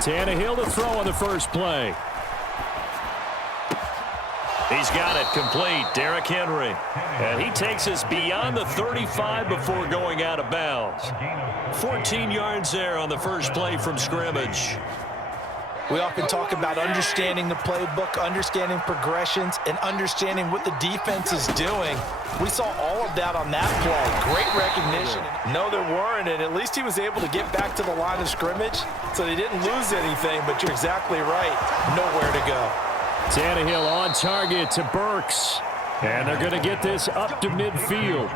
Tannehill to throw on the first play. He's got it complete. Derrick Henry. And he takes us beyond the 35 before going out of bounds. 14 yards there on the first play from scrimmage. We often talk about understanding the playbook, understanding progressions, and understanding what the defense is doing. We saw all of that on that play. Great recognition. No, there weren't, and at least he was able to get back to the line of scrimmage, so they didn't lose anything, but you're exactly right. Nowhere to go. Tannehill on target to Burks. And they're going to get this up to midfield.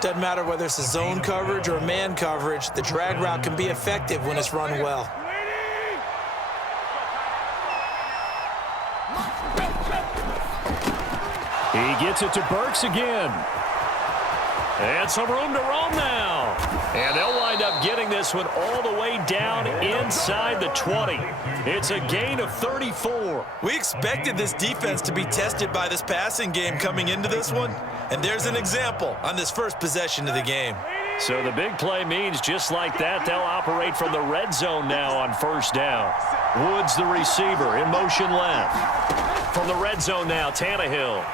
Doesn't matter whether it's a zone coverage or a man coverage, the drag route can be effective when it's run well. He gets it to Burks again. And some room to roam now. And they'll wind up getting this one all the way down inside the 20. It's a gain of 34. We expected this defense to be tested by this passing game coming into this one. And there's an example on this first possession of the game. So the big play means just like that, they'll operate from the red zone now on first down. Woods, the receiver, in motion left. From the red zone now, Tannehill.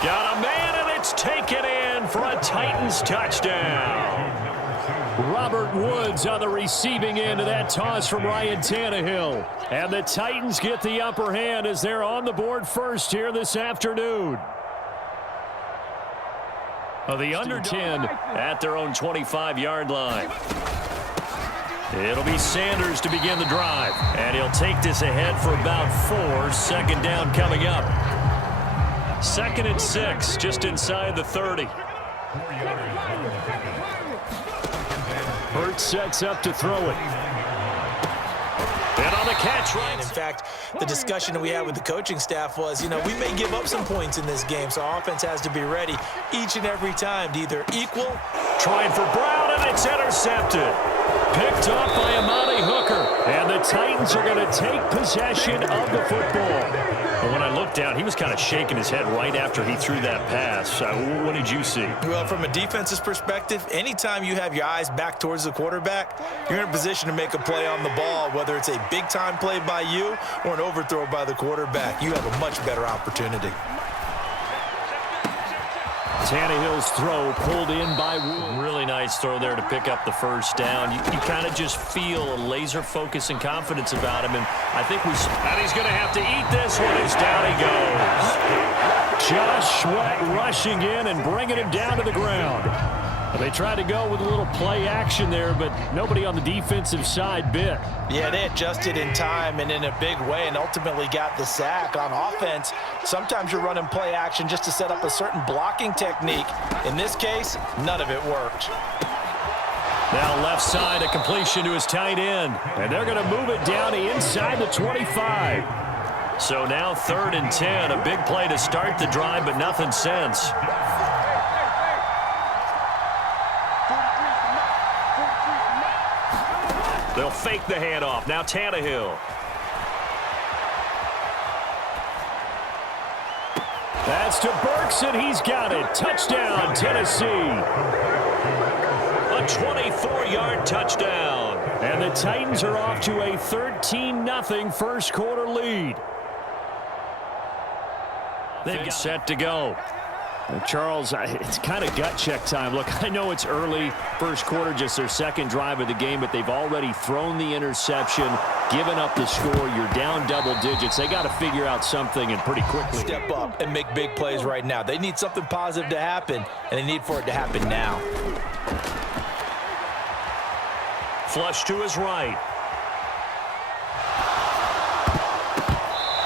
Got a man, and it's taken in for a Titans touchdown. Robert Woods on the receiving end of that toss from Ryan Tannehill. And the Titans get the upper hand as they're on the board first here this afternoon. The under 10 at their own 25-yard line. It'll be Sanders to begin the drive. And he'll take this ahead for about 4. Second down coming up. 2nd and 6, just inside the 30. Hurts sets up to throw it. And on the catch, right. In fact, the discussion that we had with the coaching staff was, you know, we may give up some points in this game, so our offense has to be ready each and every time to either equal. Trying for Brown, and it's intercepted. Picked up by Amani Hooker. And the Titans are going to take possession of the football. But when I looked down, he was kind of shaking his head right after he threw that pass. What did you see? Well, from a defense's perspective, anytime you have your eyes back towards the quarterback, you're in a position to make a play on the ball, whether it's a big-time play by you or an overthrow by the quarterback. You have a much better opportunity. Tannehill's throw pulled in by Wood. Really nice throw there to pick up the first down. You kind of just feel a laser focus and confidence about him, and I think and he's going to have to eat this one as down he goes. Josh Sweat rushing in and bringing him down to the ground. They tried to go with a little play action there, but nobody on the defensive side bit. Yeah, they adjusted in time and in a big way and ultimately got the sack. On offense, sometimes you're running play action just to set up a certain blocking technique. In this case, none of it worked. Now left side, a completion to his tight end. And they're going to move it down inside the 25. So now 3rd and 10, a big play to start the drive, but nothing since. They'll fake the handoff. Now Tannehill. That's to Burks, and he's got it. Touchdown, Tennessee. A 24-yard touchdown. And the Titans are off to a 13-0 first quarter lead. They've got set to go. Charles, it's kind of gut check time. Look, I know it's early, first quarter, just their second drive of the game, but they've already thrown the interception, given up the score. You're down double digits. They got to figure out something, and pretty quickly. Step up and make big plays right now. They need something positive to happen, and they need for it to happen now. Flush to his right.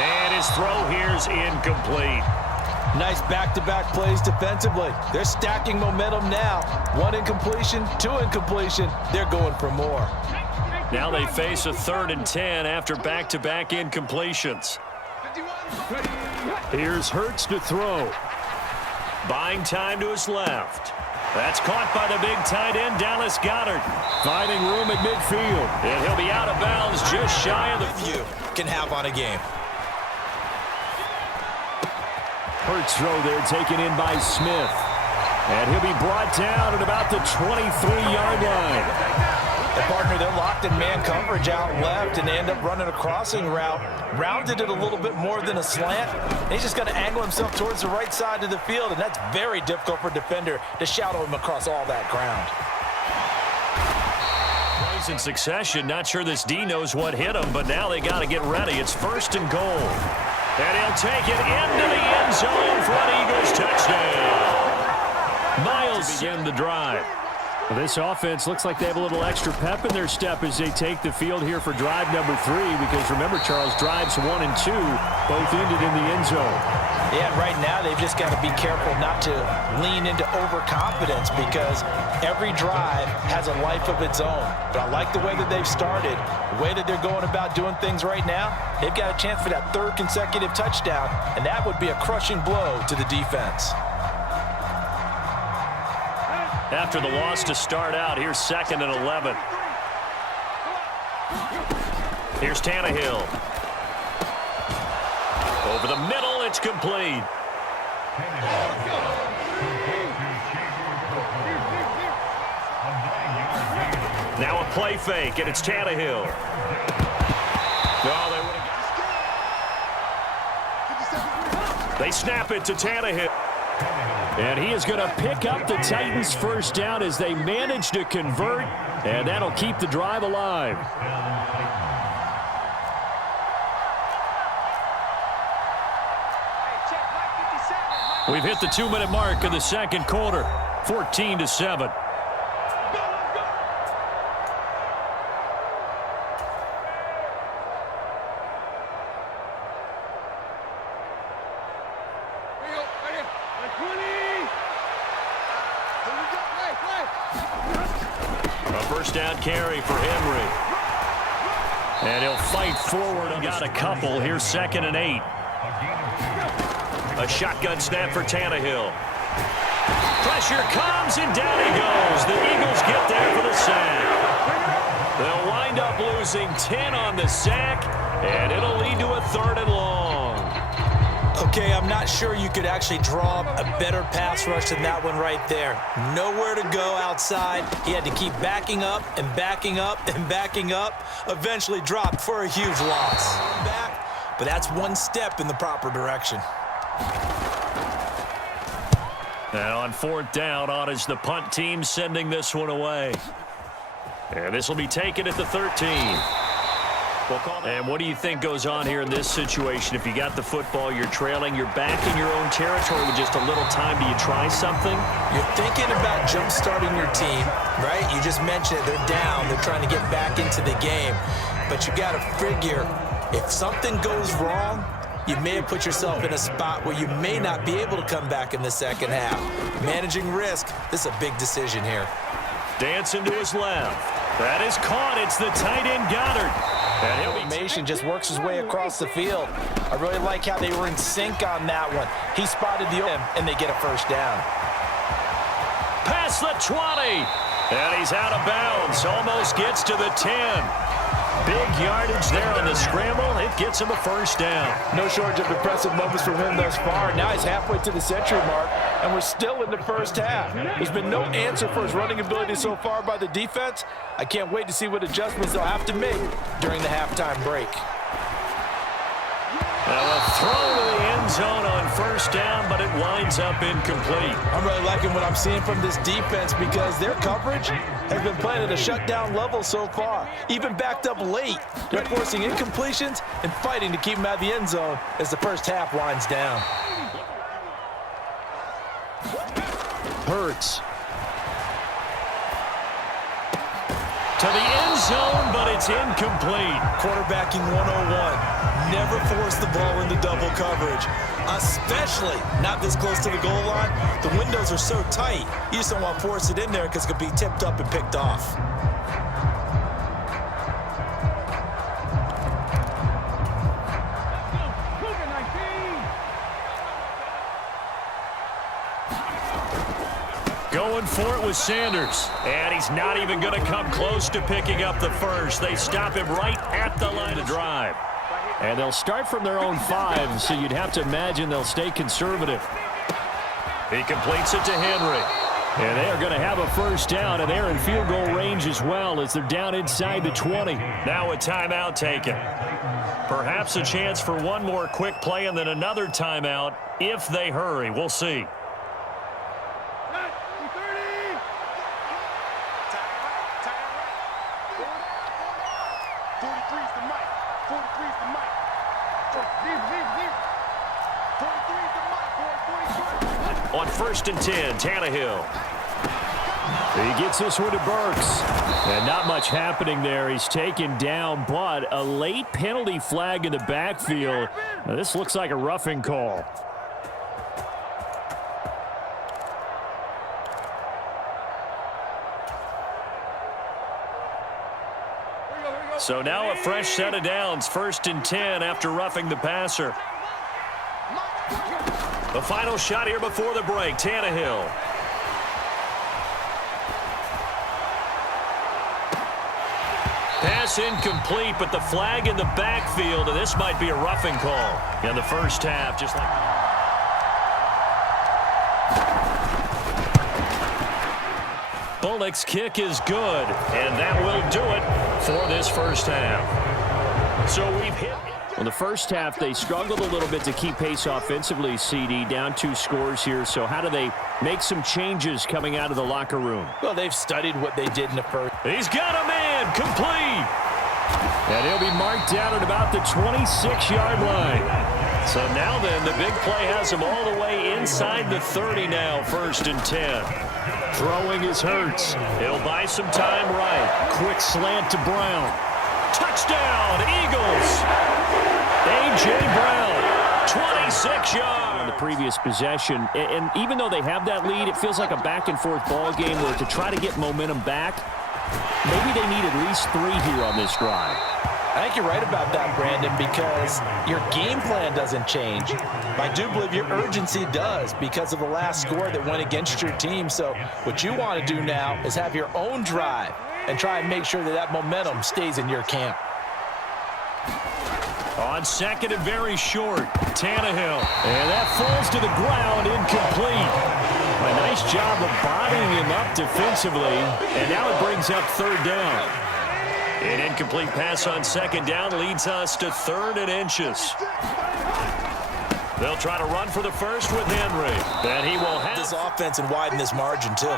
And his throw here's incomplete. Nice back-to-back plays defensively. They're stacking momentum now. 1 incompletion, 2 incompletion. They're going for more. Now they face a 3rd and 10 after back-to-back incompletions. Here's Hurts to throw. Buying time to his left. That's caught by the big tight end, Dallas Goedert. Finding room at midfield. And he'll be out of bounds just shy of the view can have on a game. Hurts throw there taken in by Smith. And he'll be brought down at about the 23-yard line. And partner, they're locked in man coverage out left, and they end up running a crossing route. Rounded it a little bit more than a slant. He's just going to angle himself towards the right side of the field, and that's very difficult for a defender to shadow him across all that ground. Plays in succession. Not sure this D knows what hit him, but now they got to get ready. It's 1st and goal. And he'll take it into the end zone for an Eagles touchdown. Miles begin the drive. Well, this offense looks like they have a little extra pep in their step as they take the field here for drive number 3, because remember, Charles, drives 1 and 2 both ended in the end zone. Yeah, right now they've just got to be careful not to lean into overconfidence, because every drive has a life of its own. But I like the way that they've started, the way that they're going about doing things right now. They've got a chance for that 3rd consecutive touchdown, and that would be a crushing blow to the defense. After the loss to start out, here's 2nd and 11. Here's Tannehill. Over the middle, it's complete. Now a play fake, and it's Tannehill. They snap it to Tannehill. And he is going to pick up the Titans' first down as they manage to convert, and that'll keep the drive alive. We've hit the 2-minute mark of the 2nd quarter, 14-7. Down carry for Henry. And he'll fight forward. Got a couple. Here's 2nd and 8. A shotgun snap for Tannehill. Pressure comes, and down he goes. The Eagles get there for the sack. They'll wind up losing 10 on the sack, and it'll lead to a 3rd and long. Okay, I'm not sure you could actually draw a better pass rush than that one right there. Nowhere to go outside. He had to keep backing up and backing up and backing up. Eventually dropped for a huge loss. Back, but that's one step in the proper direction. Now on 4th down, on is the punt team sending this one away. And this will be taken at the 13. And what do you think goes on here in this situation? If you got the football, you're trailing, you're back in your own territory with just a little time. Do you try something? You're thinking about jump-starting your team, right? You just mentioned it. They're down. They're trying to get back into the game. But you got to figure, if something goes wrong, you may have put yourself in a spot where you may not be able to come back in the 2nd half. Managing risk, this is a big decision here. Dancing to his left. That is caught. It's the tight end Goddard. And Mason just works his way across the field. I really like how they were in sync on that one. He spotted the and they get a 1st down. Past the 20. And he's out of bounds. Almost gets to the 10. Big yardage there on the scramble. It gets him a 1st down. No shortage of impressive moments from him thus far. Now he's halfway to the century mark, and we're still in the 1st half. There's been no answer for his running ability so far by the defense. I can't wait to see what adjustments they'll have to make during the halftime break. Now a throw to the end zone on 1st down, but it winds up incomplete. I'm really liking what I'm seeing from this defense, because their coverage has been playing at a shutdown level so far. Even backed up late, they're forcing incompletions and fighting to keep them out of the end zone as the 1st half winds down. Hurts. To the end zone, but it's incomplete. Quarterbacking 101. Never force the ball into double coverage, especially not this close to the goal line. The windows are so tight, you just don't want to force it in there because it could be tipped up and picked off. Going for it with Sanders. And he's not even going to come close to picking up the 1st. They stop him right at the line of drive. And they'll start from their own 5, so you'd have to imagine they'll stay conservative. He completes it to Henry. And they are going to have a first down, and they're in field goal range as well as they're down inside the 20. Now a timeout taken. Perhaps a chance for one more quick play and then another timeout if they hurry. We'll see. On 1st and 10, Tannehill. He gets this one to Burks. And not much happening there. He's taken down, but a late penalty flag in the backfield. Now, this looks like a roughing call. So now a fresh set of downs. 1st and 10 after roughing the passer. The final shot here before the break, Tannehill. Pass incomplete, but the flag in the backfield, and this might be a roughing call in the first half, just like Bullock's kick is good, and that will do it for this first half. So we've hit. In the first half, they struggled a little bit to keep pace offensively, CD, down 2 scores here. So how do they make some changes coming out of the locker room? Well, they've studied what they did in the first. He's got a man, complete. And he'll be marked down at about the 26-yard line. So now then, the big play has him all the way inside the 30 now, 1st and 10. Throwing is Hurts. He'll buy some time right. Quick slant to Brown. Touchdown, Eagles. A.J. Brown, 26 yards. On the previous possession, and even though they have that lead, it feels like a back-and-forth ball game where to try to get momentum back, maybe they need at least 3 here on this drive. I think you're right about that, Brandon, because your game plan doesn't change. I do believe your urgency does because of the last score that went against your team. So what you want to do now is have your own drive and try and make sure that that momentum stays in your camp. On 2nd and very short, Tannehill. And that falls to the ground, incomplete. A nice job of bodying him up defensively, and now it brings up 3rd down. An incomplete pass on 2nd down leads us to 3rd and inches. They'll try to run for the first with Henry. And he will have this offense and widen this margin, too.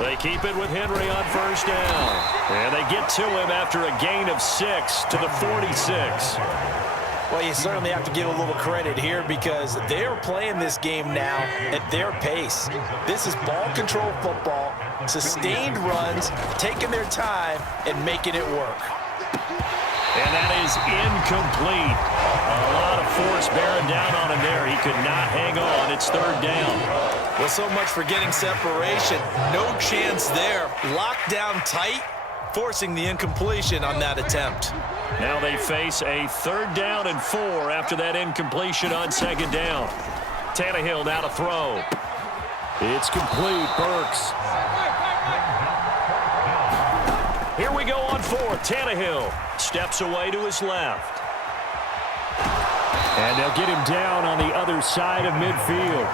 They keep it with Henry on 1st down. And they get to him after a gain of 6 to the 46. Well, you certainly have to give a little credit here because they're playing this game now at their pace. This is ball control football, sustained runs, taking their time, and making it work. And that is incomplete. A lot of force bearing down on him there. He could not hang on. It's 3rd down. Well, so much for getting separation. No chance there. Locked down tight, forcing the incompletion on that attempt. Now they face a 3rd down and 4 after that incompletion on 2nd down. Tannehill now to throw. It's complete, Burks. Here we go on 4th. Tannehill steps away to his left. And they'll get him down on the other side of midfield.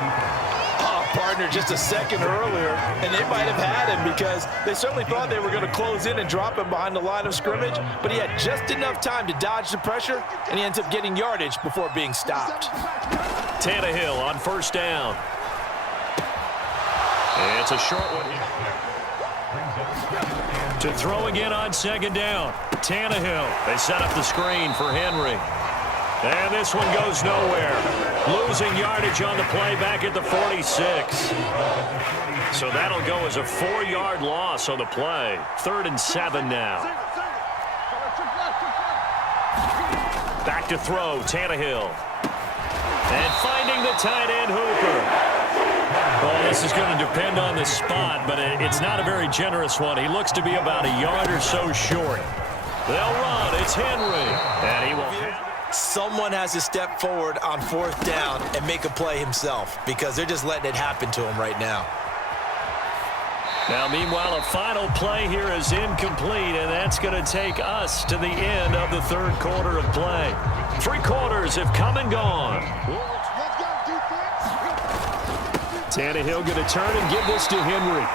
Partner just a second earlier, and they might have had him because they certainly thought they were going to close in and drop him behind the line of scrimmage, but he had just enough time to dodge the pressure, and he ends up getting yardage before being stopped. Tannehill on 1st down. It's a short one here. To throw again on 2nd down. Tannehill. They set up the screen for Henry. And this one goes nowhere. Losing yardage on the play back at the 46. So that'll go as a 4-yard loss on the play. 3rd and 7 now. Back to throw, Tannehill. And finding the tight end, Hooper. Well, this is going to depend on the spot, but it's not a very generous one. He looks to be about a yard or so short. They'll run. It's Henry. And he will... Someone has to step forward on 4th down and make a play himself because they're just letting it happen to him right now. Now, meanwhile, a final play here is incomplete, and that's going to take us to the end of the 3rd quarter of play. 3 quarters have come and gone. Tannehill going to turn and give this to Henry.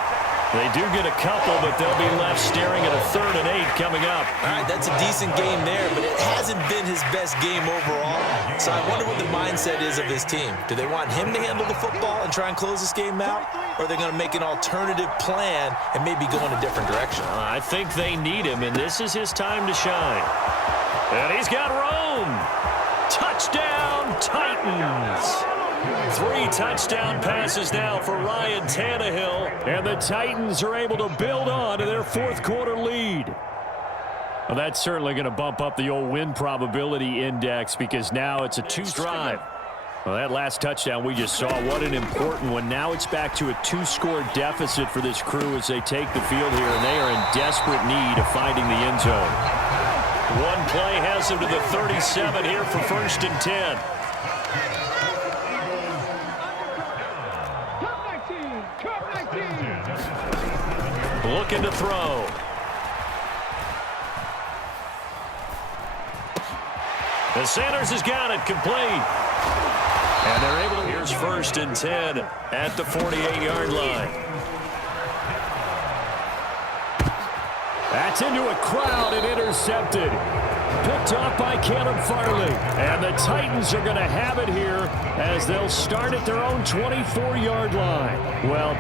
They do get a couple, but they'll be left staring at a 3rd and 8 coming up. All right, that's a decent game there, but it hasn't been his best game overall. So I wonder what the mindset is of his team. Do they want him to handle the football and try and close this game out? Or are they going to make an alternative plan and maybe go in a different direction? I think they need him, and this is his time to shine. And he's got room. Touchdown, Titans. 3 touchdown passes now for Ryan Tannehill. And the Titans are able to build on to their 4th quarter lead. Well, that's certainly going to bump up the old win probability index because now it's a 2-drive. Well, that last touchdown we just saw, what an important one. Now it's back to a 2-score deficit for this crew as they take the field here, and they are in desperate need of finding the end zone. One play has them to the 37 here for 1st and 10. Looking to throw. The Sanders has got it complete. And they're able to. Here's 1st and 10 at the 48-yard line. That's into a crowd and intercepted. Picked off by Caleb Farley. And the Titans are going to have it here as they'll start at their own 24-yard line. Well,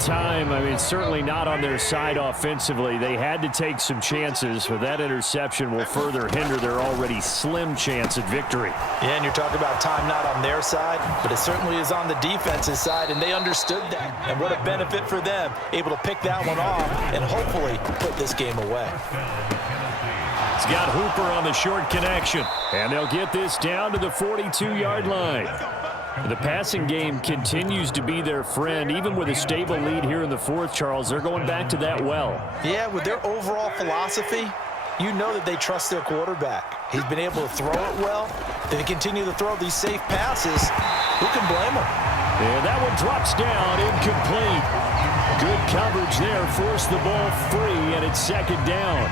certainly not on their side offensively. They had to take some chances, but that interception will further hinder their already slim chance at victory. Yeah, and you're talking about time not on their side, but it certainly is on the defense's side, and they understood that. And what a benefit for them, able to pick that one off and hopefully put this game away. He's got Hooper on the short connection. And they'll get this down to the 42-yard line. The passing game continues to be their friend. Even with a stable lead here in the 4th, Charles, they're going back to that well. Yeah, with their overall philosophy, you know that they trust their quarterback. He's been able to throw it well. They continue to throw these safe passes. Who can blame them? And that one drops down, incomplete. Good coverage there, forced the ball free, and it's 2nd down.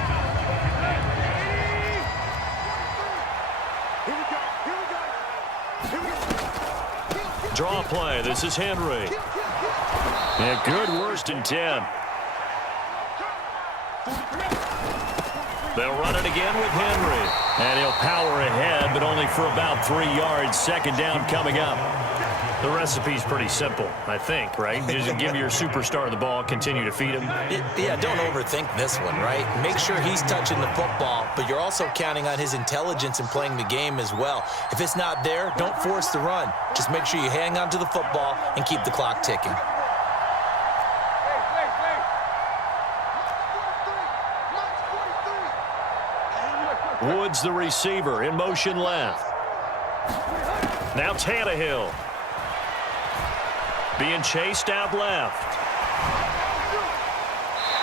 Draw play. This is Henry. And good 1st and 10. They'll run it again with Henry. And he'll power ahead, but only for about 3 yards. 2nd down coming up. The recipe's pretty simple, I think, right? Just give your superstar the ball, continue to feed him. Yeah, don't overthink this one, right? Make sure he's touching the football, but you're also counting on his intelligence in playing the game as well. If it's not there, don't force the run. Just make sure you hang on to the football and keep the clock ticking. Woods, the receiver, in motion left. Now Tannehill. Being chased out left.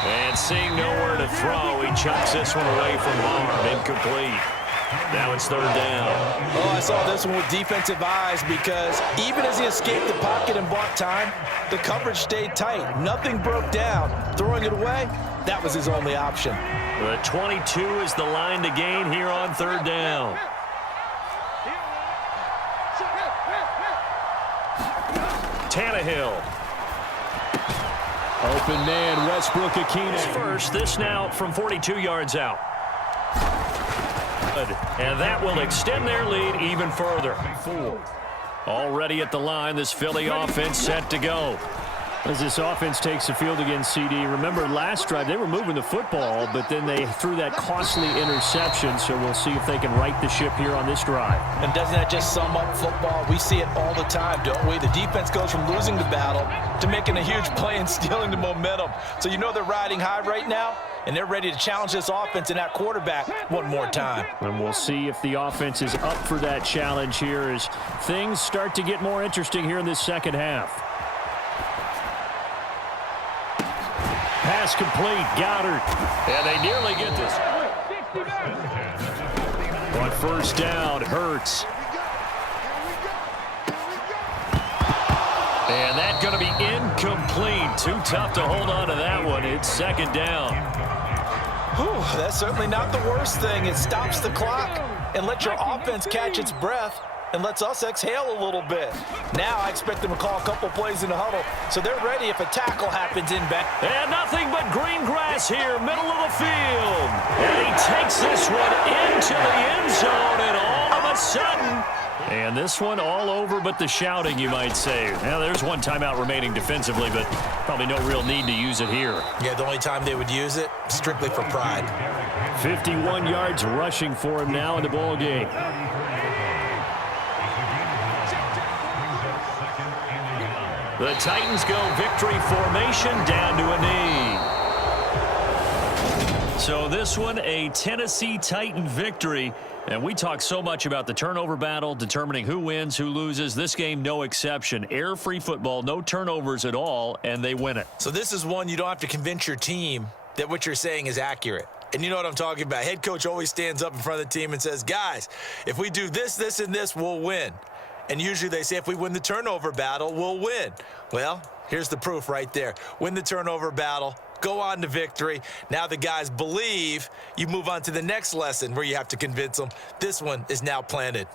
And seeing nowhere to throw, he chucks this one away from harm. Incomplete. Now it's 3rd down. Oh, I saw this one with defensive eyes because even as he escaped the pocket and bought time, the coverage stayed tight. Nothing broke down. Throwing it away, that was his only option. The 22 is the line to gain here on 3rd down. Tannehill. Open man, Westbrook Akina. First, this now from 42 yards out. And that will extend their lead even further. Already at the line, this Philly offense set to go. As this offense takes the field against CD, remember last drive they were moving the football, but then they threw that costly interception, so we'll see if they can right the ship here on this drive. And doesn't that just sum up football? We see it all the time, don't we? The defense goes from losing the battle to making a huge play and stealing the momentum. So you know they're riding high right now, and they're ready to challenge this offense and that quarterback one more time. And we'll see if the offense is up for that challenge here as things start to get more interesting here in this 2nd half. Pass complete, Goddard. And they nearly get this. On 1st down, Hurts. And that's going to be incomplete. Too tough to hold on to that one. It's 2nd down. Whew, that's certainly not the worst thing. It stops the clock and lets your offense catch its breath. and lets us exhale a little bit. Now I expect them to call a couple plays in the huddle, so they're ready if a tackle happens in back. And nothing but green grass here, middle of the field. And he takes this one into the end zone, and all of a sudden... And this one all over but the shouting, you might say. Now, there's one timeout remaining defensively, but probably no real need to use it here. Yeah, the only time they would use it, strictly for pride. 51 yards rushing for him now in the ball game. The Titans go victory formation down to a knee. So this one, a Tennessee Titan victory. And we talk so much about the turnover battle, determining who wins, who loses. This game, no exception. Air-free football, no turnovers at all, and they win it. So this is one you don't have to convince your team that what you're saying is accurate. And you know what I'm talking about. Head coach always stands up in front of the team and says, guys, if we do this, this, and this, we'll win. And usually they say if we win the turnover battle, we'll win. Well, here's the proof right there. Win the turnover battle. Go on to victory. Now the guys believe. You move on to the next lesson where you have to convince them. This one is now planted.